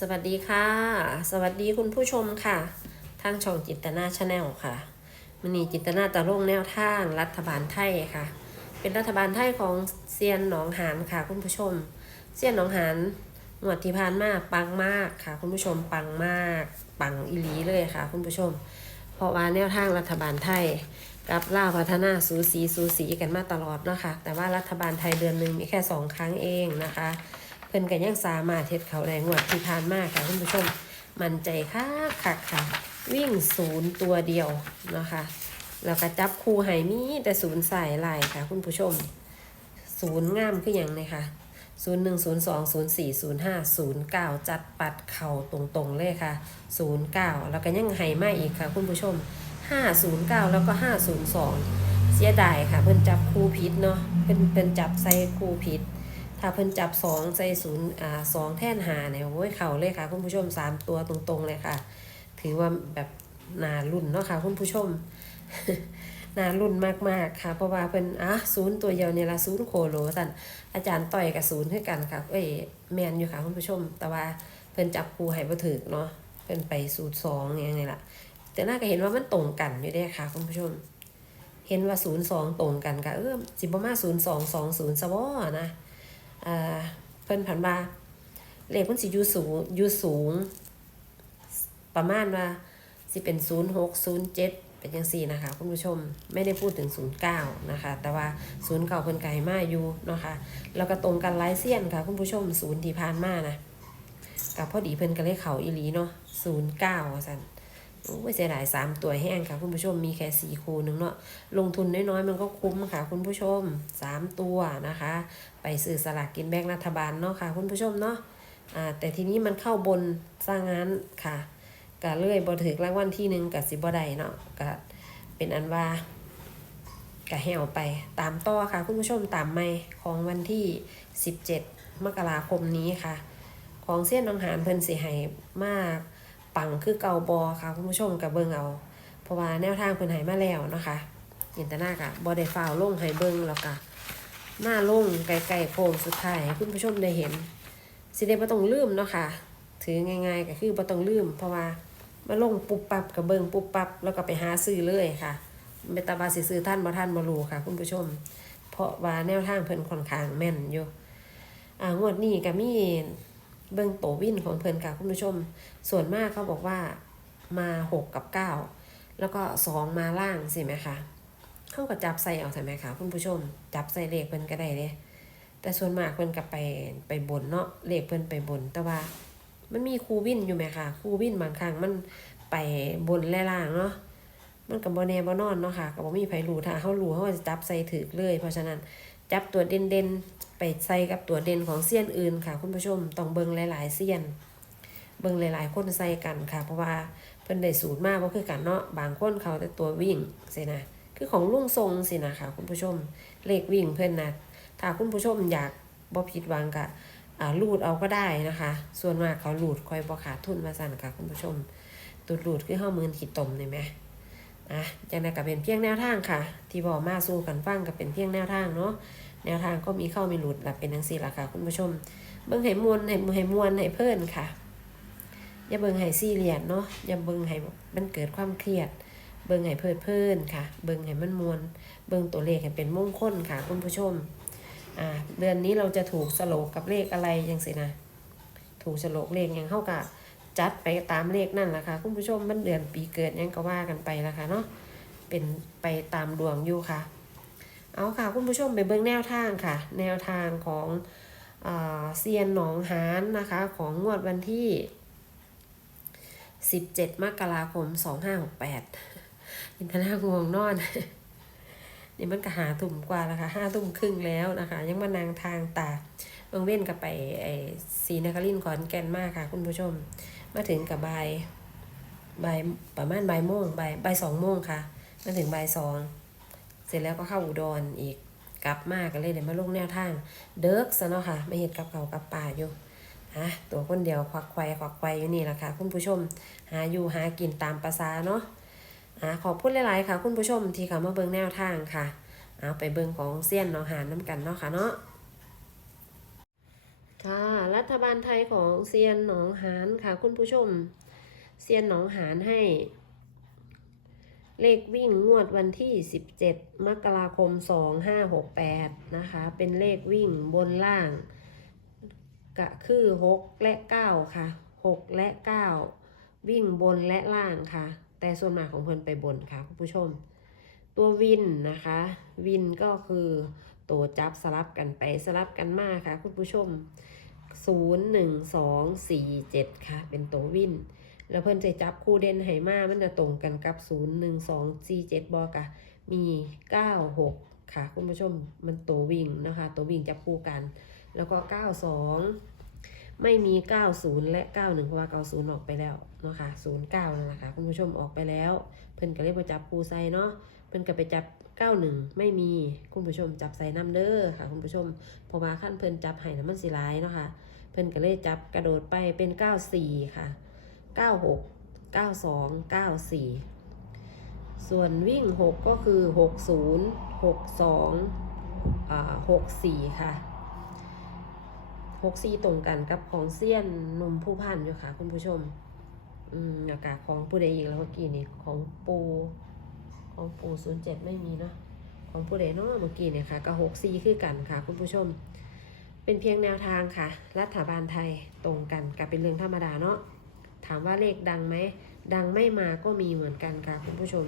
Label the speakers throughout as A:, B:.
A: สวัสดีค่ะ สวัสดีคุณผู้ชมค่ะ ทางช่องจิตนาชาแนลค่ะมันนี้จิตนาตะลงแนวทางรัฐบาลไทยค่ะ เป็นรัฐบาลไทยของเซียนหนองหานค่ะ คุณผู้ชม เซียนหนองหานงวดที่ผ่านมาปังมากค่ะ คุณผู้ชมปังมาก ปังอีหลีเลยค่ะ คุณผู้ชม เพราะว่าแนวทางรัฐบาลไทยกับล่าพัฒนาสูสีสูสีกันมาตลอดเนาะค่ะแต่ว่ารัฐบาลไทยเดือนหนึ่งมีแค่สองครั้งเองนะคะ พิ่นก็ยังสามารถเฮ็ดเขาได้งวดที่ผ่านมาค่ะคุณผู้ชมมั่นใจค่ะคักค่ะ วิ่งศูนย์ตัวเดียวนะคะแล้วก็จับคู่ให้มีแต่ศูนย์ใส่ลายค่ะ คุณผู้ชมศูนย์งามคืออย่างเลยค่ะศูนย์หนึ่งศูนย์สองศูนย์สี่ศูนย์ห้าศูนย์เก้าจัดปัดเข่าตรงๆเลยค่ะศูนย์เก้าแล้วก็ยังให้มาอีกค่ะ คุณผู้ชมห้าศูนย์เก้าแล้วก็ห้าศูนย์สองเสียดายค่ะ เพิ่นจับคู่ผิดเนาะเพิ่นเพิ่นจับใส่คู่ผิด ถ้าเพิ่นจับสองใส่ศูนย์อ่าสองแท่นหาเนี่ยโอ้ยเข่าเลยค่ะ คุณผู้ชมสามตัวตรงๆเลยค่ะ ถือว่าแบบนารุ่นเนาะค่ะ คุณผู้ชมนารุ่นมากๆค่ะ เพราะว่าเพิ่นอะศูนย์ตัวเดียวเนี่ยละศูนย์โคโลสันอาจารย์ต่อยกับศูนย์คือกันค่ะ เอ้ยแมนอยู่ค่ะคุณผู้ชม แต่ว่าเพิ่นจับคู่ให้บ่ถึกเนาะเพิ่นไปสูตรสองอย่างไงล่ะ แต่น่าก็เห็นว่ามันตรงกันอยู่เด้ค่ะคุณผู้ชม เห็นว่าศูนย์สองตรงกันค่ะเออสิบ่มาศูนย์สองสองศูนย์ซะบ่นะ เพิ่นผันว่าเลขเพิ่นสิอยู่สูงอยู่สูง ประมาณว่าสิเป็นศูนย์หกศูนย์เจ็ดเป็นยังสี่นะคะ คุณผู้ชมไม่ได้พูดถึงศูนย์เก้านะคะ แต่ว่าศูนย์เก่าเพิ่นไกลมาอยู่เนาะคะแล้วก็ตรงกันไลเซียนค่ะ คุณผู้ชมศูนย์ที่ผ่านมานะกับพอดีเพิ่นก็เลยเขาอีหลีเนาะศูนย์เก้าสัน โอ้ยเสียดายสามตัวแห้งค่ะคุณผู้ชมมีแค่สี่คูหนึงเนาะลงทุนน้อยๆมันก็คุ้มค่ะคุณผู้ชมสามตัวนะคะ ไปซื้อสลากกินแบ่งรัฐบาลเนาะค่ะ คุณผู้ชมเนาะอ่าแต่ทีนี้มันเข้าบนสร้างงานค่ะก็เลื่อยบ่ถึกรางวัลที่หนึ่งกับสิบ่ได้เนาะก็เป็นอันว่าก็แหวไปตามต่อค่ะ คุณผู้ชมตามไม่ของวันที่17มกราคมนี้ค่ะ ของเส้นน้องหานเพิ่นสิให้มาก ปังคือเก่าบอค่ะคุณผู้ชมกับเบิงเอา เพราะว่าแนวทางเพิ่นให้มาแล้วนะคะยินตนากะบ่ได้ฟ้าวลงให้เบิงแล้วก็หน้าลงไกลๆโค้งสุดท้ายให้คุณผู้ชมได้เห็นสิได้บ่ต้องลืมเนาะค่ะ ถือง่ายๆก็คือบ่ต้องลืม เพราะว่ามาลงปุ๊บปับกับเบิงปุ๊บปับแล้วก็ไปหาซื้อเลยค่ะเมตาบาสิซื้อท่านบ่ท่านบ่รู้ค่ะ คุณผู้ชม เพราะว่าแนวทางเพิ่นค่อนข้างแม่นอยู่อ่างวดนี้ก็มี เบิ่งโตวินของเพิ่นค่ะคุณผู้ชม ส่วนมากเขาบอกว่ามาหกกับเก้าแล้วก็สองมาล่างสิไหมคะเข้ากับจับใส่เอาใช่ไหมคะคุณผู้ชม จับใส่เลขเพิ่นก็ได้เด้แต่ส่วนมากเพิ่นก็ไปไปบนเนาะเลขเพิ่นไปบน แต่ว่ามันมีครูวินอยู่ไหมคะครูวินบางครั้งมันไปบนและล่างเนาะมันกับโบแนบ่นอนเนาะค่ะกับบ่มีไผรูถ้าเขารูเขาก็จะจับใส่ถือเลย เพราะฉะนั้น จับตัวเด่นๆ ไปใส่กับตัวเด่นของเซียนอื่นค่ะ คุณผู้ชมต้องเบิ่งหลายๆเซียน เบิ่งหลายๆ คนใส่กันค่ะ เพราะว่าเพิ่นได้สูตรมากบ่คือกันเนาะบางคนเขาแต่ตัววิ่งสินะคือของลุงทรงสินะคะคุณผู้ชมเลขวิ่งเพื่อนนะถ้าคุณผู้ชมอยากบ่ผิดหวังกะอ่ารูดเอาก็ได้นะคะ ส่วนมากเขารูดคอยบ่ขาดทุนมาสั่นค่ะคุณผู้ชมตูดรูดคือห้ามือนขีดตมนี่ไหม อะจังไดก็เป็นเพียงแนวทางค่ะ ที่บอกมาสู้กันฟังก็เป็นเพียงแนวทางเนาะแนวทางก็มีเข้ามีหลุดละเป็นจังซี่ล่ะค่ะ คุณผู้ชม เบิ่งให้มวนให้ให้มวนให้เพิ่นค่ะ อย่าเบิ่งให้ซีเรียสเนาะอย่าเบิ่งให้มันเกิดความเครียด เบิ่งให้เพลิดเพลินค่ะ เบิ่งให้มันมวน เบิ่งตัวเลขให้เป็นมงคลค่ะ คุณผู้ชมอ่าเดือนนี้เราจะถูกสโลกกับเลขอะไรยังสินะ ถูกสโลกเลขยังเข้ากับ จัดไปตามเลขนั่นแหละค่ะคุณผู้ชมมันเดือนปีเกิดยังก็ว่ากันไปละค่ะเนาะเป็นไปตามดวงอยู่ค่ะ เอาค่ะคุณผู้ชมไปเบิ่งแนวทางค่ะ แนวทางของเซียนหนองหานนะคะของงวดวันที่ 17 มกราคม 2568อินทนางวงนอน นี่มันก็หาทุ่มกว่าแล้วค่ะห้าทุ่มครึ่งแล้วนะคะ ยังมานางทางตาเบิ่งเว้นกับไปไอ้สีนครินทร์ขอนแก่นมากค่ะ คุณผู้ชม มาถึงกับบ่ายบ่ายประมาณบ่ายโมงบ่ายบ่ายสองโมงค่ะ มาถึงบ่ายสองเสร็จแล้วก็เข้าอุดรอีกกลับมากก็เลยเดี๋ยวมาลงแนวทาง เดิร์กซะเนาะค่ะไม่เห็นกับเขากับป่าอยู่ฮะตัวคนเดียวควักไควควักไควอยู่นี่แหละค่ะ คุณผู้ชม หาอยู่หากินตามภาษาเนาะอ่าขอบคุณหลาย ๆ ค่ะ คุณผู้ชมที่เขามาเบิ่งแนวทางค่ะ เอาไปเบิ่งของเซียนเนาะหาน้ำกันเนาะค่ะเนาะ ฐบาลไทยของเซียนหนองหานค่ะคุณผู้ชม เซียนหนองหานให้ เลขวิ่งงวดวันที่ 17 มกราคม 2568 นะคะ เป็นเลขวิ่งบนล่างก็คือ 6 และ 9 ค่ะ 6 และ 9 วิ่งบนและล่างค่ะ แต่ส่วนมากของเพื่อนไปบนค่ะคุณผู้ชม ตัววินนะคะ วินก็คือตัวจับสลับกันไปสลับกันมาค่ะคุณผู้ชม 0 1 2 4 7ค่ะ เป็นตัววิน แล้วเพื่นจะจับคู่เด่นให้มามันจะตรงกันกับ0 1 2 4 7บอกะมี9 6ค่ะ คุณผู้ชมมันตัววิ่งนะคะ ตัววิ่งจับคู่กัน แล้วก็92ไม่มี 90 และ 91 เพราะว่า 90 ออกไปแล้วเนาะค่ะ09นั่นแหละค่ะ คุณผู้ชมออกไปแล้ว เพิ่นก็เลยมาจับคู่ใส่เนาะ เพิ่นก็ไปจับ 91 ไม่มีคุณผู้ชมจับใส่น้ำเด้อค่ะ คุณผู้ชมเพราะว่าขั้นเพิ่นจับให้น้ำมันสิร้ายเนาะค่ะเพิ่นก็เลยจับกระโดดไปเป็น 94 ค่ะ 96 92 94 ส่วนวิ่ง 6 ก็คือ 60 62อ่า64 ค่ะ 64 ตรงกันกับของเซียนนมผู้พันอยู่ค่ะ คุณผู้ชม อืมอากาศของผู้ใดอีกแล้วเมื่อกี้นี่ของปู ของปู07ไม่มีเนาะของผู้ใดเนาะเมื่อกี้เนี่ยค่ะก็64คือกันค่ะ คุณผู้ชม เป็นเพียงแนวทางค่ะ รัฐบาลไทยตรงกันกับเป็นเรื่องธรรมดาเนาะถามว่าเลขดังไหมดังไม่มาก็มีเหมือนกันค่ะ คุณผู้ชม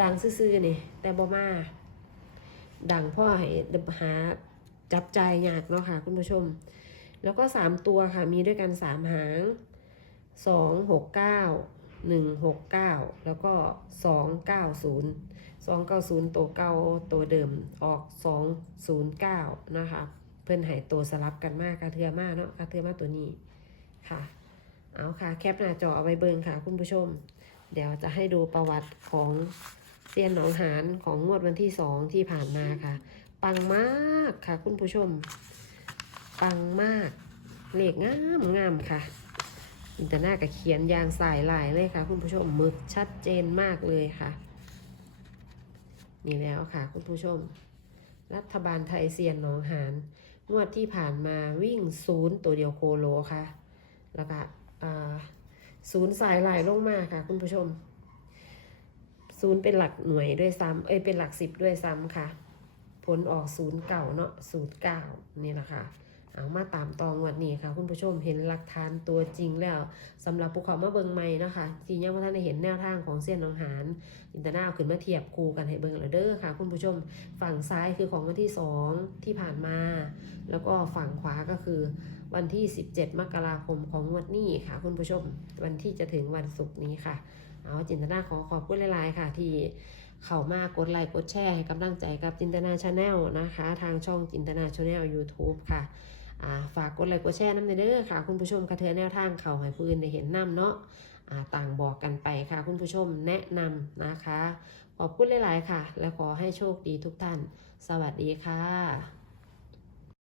A: ดังซื่อๆเนี่ยแต่บ่มาดังพ่อให้หาจับใจายยากเนาะค่ะ คุณผู้ชม แล้วก็สามตัวค่ะมีด้วยกันสามหางสองหกเก้า หนึ่งหกเก้าแล้วก็สองเก้าศูนย์สองเก้าศูนย์ตัวเก้าตัวเดิมออกสองศูนย์เก้านะคะ เพื่อนหายตัวสลับกันมากกระเทือมากเนาะกระเทือมากตัวนี้ค่ะ เอาค่ะ แคปหน้าจอเอาไว้เบิงค่ะ คุณผู้ชม เดี๋ยวจะให้ดูประวัติของเซียนหนองหานของงวดวันที่สองที่ผ่านมาค่ะ ปังมากค่ะ คุณผู้ชม ปังมาก เลขงามงามค่ะ อินตอร์หน้ากับเขียนยางสายลายเลยค่ะ คุณผู้ชมมึกชัดเจนมากเลยค่ะ นี่แล้วค่ะ คุณผู้ชม รัฐบาลไทยเซียนหนองหานงวดที่ผ่านมาวิ่งศูนย์ตัวเดียวโคโลค่ะ แล้วก็ศูนย์สายลายลงมาค่ะ คุณผู้ชมศูนย์เป็นหลักหน่วยด้วยซ้ำเอ้ยเป็นหลักสิบด้วยซ้ำค่ะ ผลออกศูนย์เก่าเนาะศูนย์เก้านี่แหละค่ะ เอามาตามตองวันนี้ค่ะ คุณผู้ชมเห็นหลักฐานตัวจริงแล้วสำหรับผู้เขามาเบิงใหม่นะคะที่ยังว่าท่านได้เห็นแนวทางของเส้นนองหานอินเตอร์นาเอาขึ้นมาเทียบคู่กันให้เบิงแล้วเด้อค่ะ คุณผู้ชมฝั่งซ้ายคือของวันที่สองที่ผ่านมา แล้วก็ฝั่งขวาก็คือวันที่ 17 มกราคมของงวดนี้ค่ะ คุณผู้ชมวันที่จะถึงวันศุกร์นี้ค่ะ เอาจินตนาขอขอบคุณหลายๆค่ะ ที่เข้ามากดไลค์กดแชร์ให้กำลังใจกับจินตนาชาแนลนะคะ ทางช่องจินตนาชาแนล YouTube ค่ะ ฝากกดไลค์กดแชร์น้ำในเด้อค่ะ คุณผู้ชมกระเทือแนวทางเขาให้ผู้อื่นได้เห็นน้ำเนาะต่างบอกกันไปค่ะ คุณผู้ชมแนะนำนะคะ ขอบคุณหลาย ๆ ค่ะ และขอให้โชคดีทุกท่าน สวัสดีค่ะ